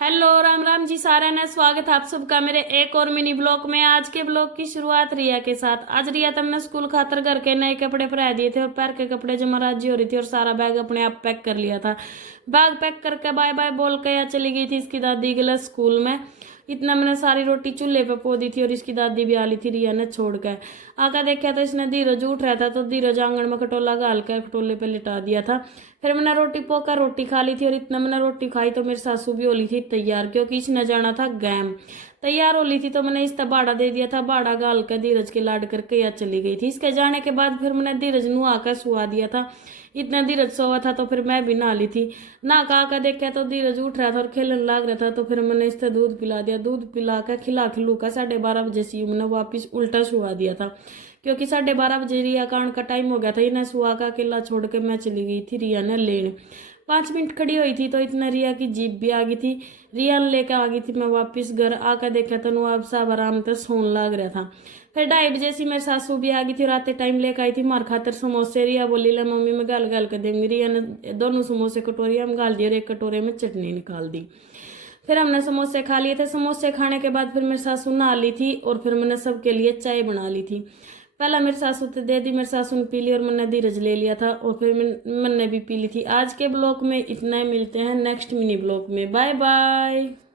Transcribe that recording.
Hello Ram Ram ji सारे ने स्वागत है आप सबका मेरे एक और मिनी ब्लॉग में। आज के ब्लॉग की शुरुआत रिया के साथ। आज रिया तमने स्कूल खातर घर के नए कपड़े पहना दिए थे और पैर के कपड़े जमा राजी हो रही थी और सारा बैग अपने आप पैक कर लिया था। बैग पैक करके बाय बाय बोल के या चली गई थी इसकी दादी के लिए स्कूल में। इतना मैंने सारी रोटी चूल्हे पे पो दी थी और इसकी दादी भी आ ली थी रिया ने छोड़ कर। आका देखा तो इसने धीरज उठ रहा था तो धीरज आंगन में खटोला गाल कर खटोले पे लिटा दिया था। फिर मैंने रोटी पोकर रोटी खा ली थी और इतना मैंने रोटी खाई तो मेरी सासू भी हो ली थी तैयार, क्योंकि इसने जाना था गैम। तैयार हो ली थी तो मैंने इसका बाड़ा दे दिया था, बाड़ा गाल कर धीरज के लाड करके या चली गई थी। इसके जाने के बाद फिर मैंने धीरज नुआ कर सुआ दिया था। इतना धीरज सोवा था तो फिर मैं भी नहा ली थी। नहा का देखा तो धीरज उठ रहा था और खेलने लग रहा था तो फिर मैंने इससे दूध पिला दिया। दूध पिला कर खिला खिलू का 12:30 बजे से मैंने वापिस उल्टा सुआ दिया था, क्योंकि 12:30 बजे रिया का टाइम हो गया था। इन्हें सुआ का अकेला छोड़ के मैं चली गई थी रिया ने लेने। 5 मिनट खड़ी हुई थी तो इतना रिया की जीप भी आ गई थी। रिया लेकर आ गई थी मैं वापस घर। आकर देखा तो नवाब साहब आराम से सोने लग रहा था। फिर 2:30 बजे से मेरी सासू भी आ गई थी। रात टाइम लेकर आई थी मार खातर समोसे। रिया बोली ले मम्मी मैं गाल गाल कर देंगी। रिया ने दोनों समोसे कटोरिया में गाल दिए और एक कटोरे में चटनी निकाल दी। फिर हमने समोसे खा लिए थे। समोसे खाने के बाद फिर मेरी सासू नहा ली थी और फिर मैंने सबके लिए चाय बना ली थी। पहला मेरी सासू ने दे दी, मेरी सासू ने पी ली और मैंने धीरज ले लिया था और फिर मैंने भी पी ली थी। आज के ब्लॉग में इतना ही, मिलते हैं नेक्स्ट मिनी ब्लॉग में। Bye bye.